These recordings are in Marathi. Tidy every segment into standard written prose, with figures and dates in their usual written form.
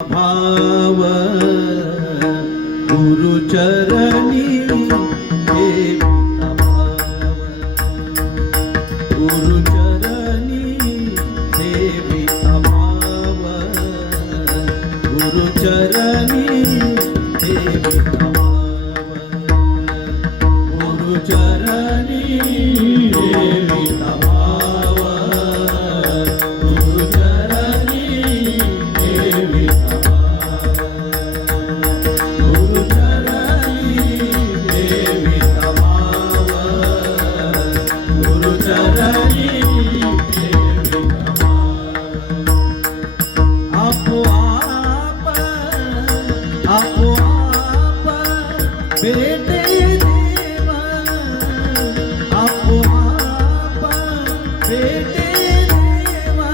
भाव गुरुचरणी ठेविता भाव गुरुचरणी ठेविता भाव गुरुचरणी ठेविता भाव गुरुचरणी ठेविता भाव गुरुचरणी ठेविता बेटे देवा आपोआप बेटे देवा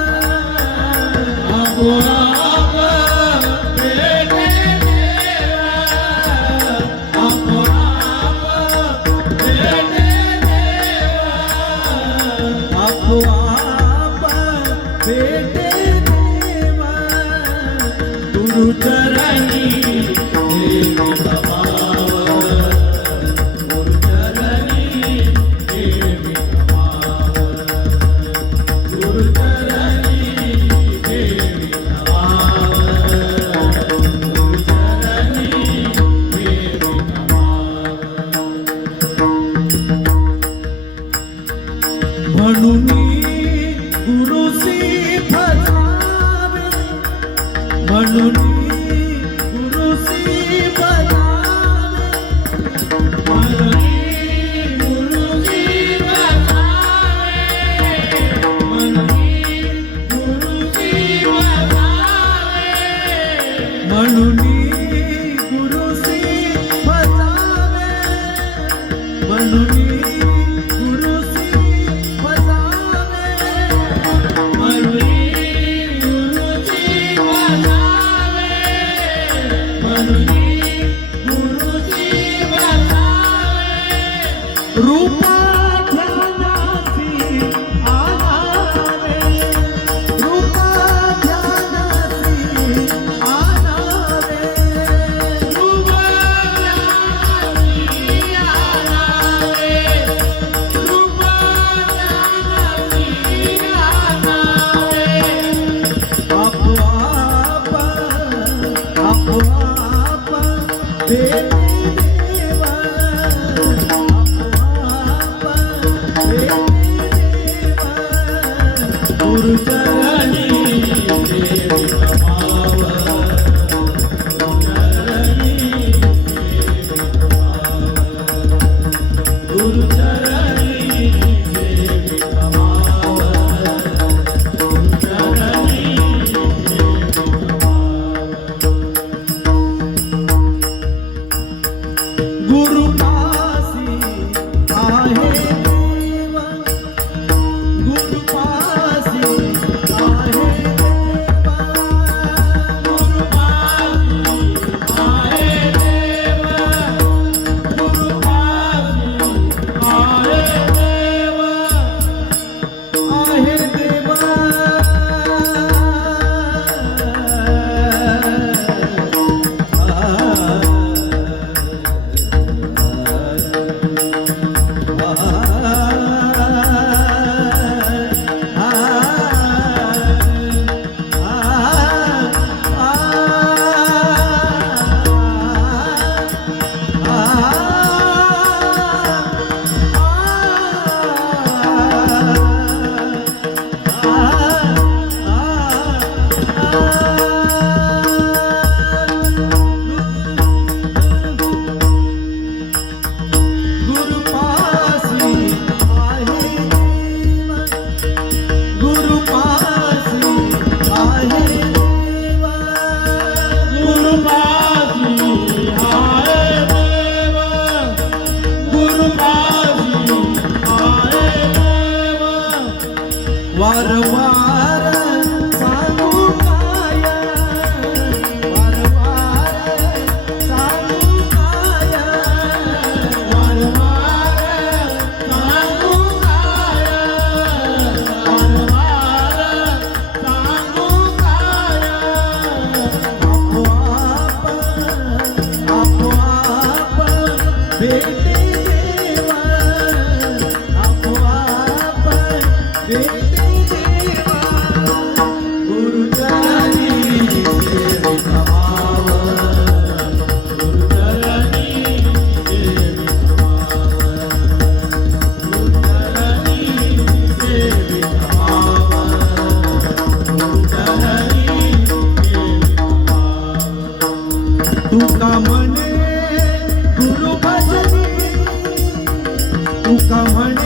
आपोआप बेटे देवा आपोआप बेटे देवा आपोआप बेटे देवा गुरुचरणी ठेविता भाव म्हणून गुरुसी फजावे म्हणून गुरुसी फजावे म्हणून गुरुसी फजावे म्हणून गुरुसी फजावे म्हणून गुरुसी फजावे म्हणून रूपा ध्यानासी आनावे रूपा ध्यानासी आनावे रूपा ध्यानासी आनावे रूपा ध्यानासी आनावे आपोआप आपोआप बेटे देवा गुरुचरणी ठेविता भाव गुरुचरणी ठेविता भाव गुरुचरणी ठेविता भाव गुरुचरणी ठेविता भाव भेटे देवा आपोआप भेटे देवा गुरुचरणी सेवित भाव गुरुचरणी सेवित भाव गुरुचरणी सेवित भाव गुरुचरणी सेवित भाव तुका म्हणे गुरु भजनी तुका म्हणे